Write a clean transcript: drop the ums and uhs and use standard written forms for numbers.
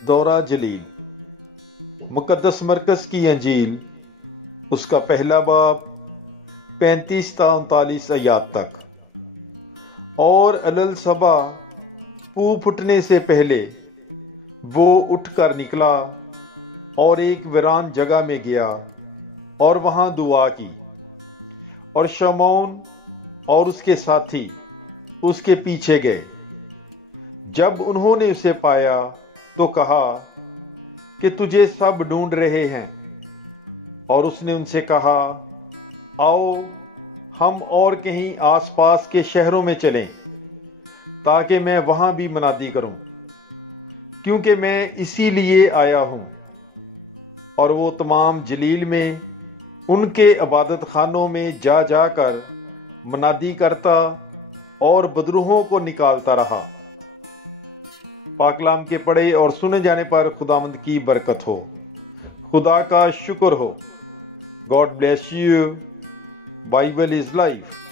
دورہ جلیل، مقدس مرکز کی انجیل، اس کا پہلا باب 35 تا 39 آیات تک۔ اور الصبح پو پھٹنے سے پہلے وہ اٹھ کر نکلا اور ایک ویران جگہ میں گیا اور وہاں دعا کی، اور شمعون اور اس کے ساتھی اس کے پیچھے گئے۔ جب انہوں نے اسے پایا تو کہا کہ تجھے سب ڈھونڈ رہے ہیں، اور اس نے ان سے کہا، آؤ ہم اور کہیں آس پاس کے شہروں میں چلیں تاکہ میں وہاں بھی منادی کروں، کیونکہ میں اسی لیے آیا ہوں۔ اور وہ تمام جلیل میں ان کے عبادت خانوں میں جا جا کر منادی کرتا اور بدروحوں کو نکالتا رہا۔ پاک کلام کے پڑھے اور سنے جانے پر خداوند کی برکت ہو۔ خدا کا شکر ہو۔ God bless you. Bible is life.